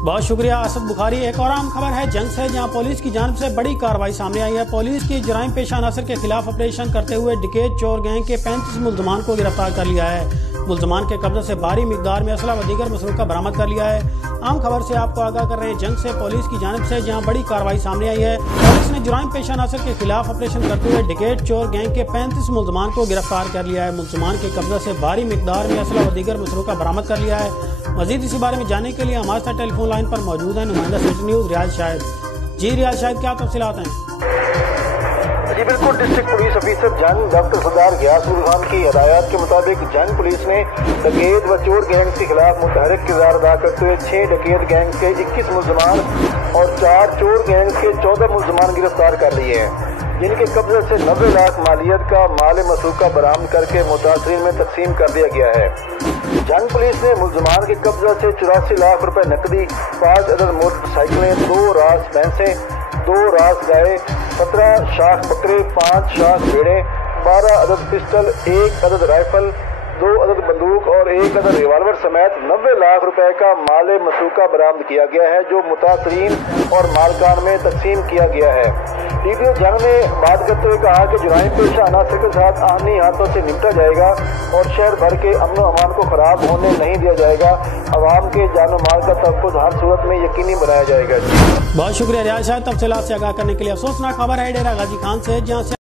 बहुत शुक्रिया असद बुखारी। एक और अहम खबर है जंग से, जहां पुलिस की जानिब से बड़ी कार्रवाई सामने आई है। पुलिस की जराइम पेशा अनासर के खिलाफ ऑपरेशन करते हुए डकैत चोर गैंग के 35 मुल्जमान को गिरफ्तार कर लिया है। मुल्जमान के कब्जे से भारी मिकदार में असला व दीगर मसरूका बरामद कर लिया है। अहम खबर से आपको आगाह कर रहे हैं जंग से पुलिस की जानिब से, जहां बड़ी कार्रवाई सामने आई है। पुलिस ने जराइम पेशा अनासर के खिलाफ ऑपरेशन करते हुए डकैत चोर गैंग के 35 मुल्जमान को गिरफ्तार कर लिया है। मुल्जमान के कब्जे से भारी मिकदार में असला व दीगर मसरूका बरामद कर लिया है। मजीद इसी बारे में जानने के लिए हमारे साथ टेलीफोन लाइन पर मौजूद है नुमाइंदा सिटी न्यूज़ रियाज शाहिद। जी रियाज शाहिद, क्या तफसीलात हैं? जी बिल्कुल, डिस्ट्रिक्ट पुलिस ऑफिसर जंग डॉक्टर सरदार गयासुल खान की हिदायत के मुताबिक जंग पुलिस ने डकैत व चोर गैंग के खिलाफ मुतहरिक किरदार अदा करते हुए 6 डकैत गैंग के 21 मुल्जमान और 4 चोर गैंग के 14 मुल्जमान गिरफ्तार कर लिए हैं, जिनके कब्जे से 90 लाख मालियत का माल मसूका बरामद करके मुतासरीन में तकसीम कर दिया गया है। जंग पुलिस ने मुल्जमान के कब्जे से 84 लाख रुपए नकदी, 5 अदद मोटरसाइकिलें, 2 रास भैंसें, 2 रास गाय, 17 शाख बकरे, 5 शाख भेड़े, 12 अदद पिस्टल, 1 अदद राइफल, 2 अदद बंदूक और 1 अदद रिवाल्वर समेत 90 लाख रुपए का माल मसूका बरामद किया गया है, जो मुतासरीन और मालकान में तकसीम किया गया है। डीपीओ जंग ने बात करते हुए कहा कि जुराइम पेशा अनासर के साथ आमनी हाथों से निपटा जाएगा और शहर भर के अमन अमान को खराब होने नहीं दिया जाएगा। अवाम के जान माल का तहफ़्फ़ुज़ हर सूरत में यकीनी बनाया जाएगा। बहुत शुक्रिया रियाज शाहिद, तफसीलात से आगाह करने के लिए। अफसोसनाक खबर है डेरा गाजी खान से, जहाँ से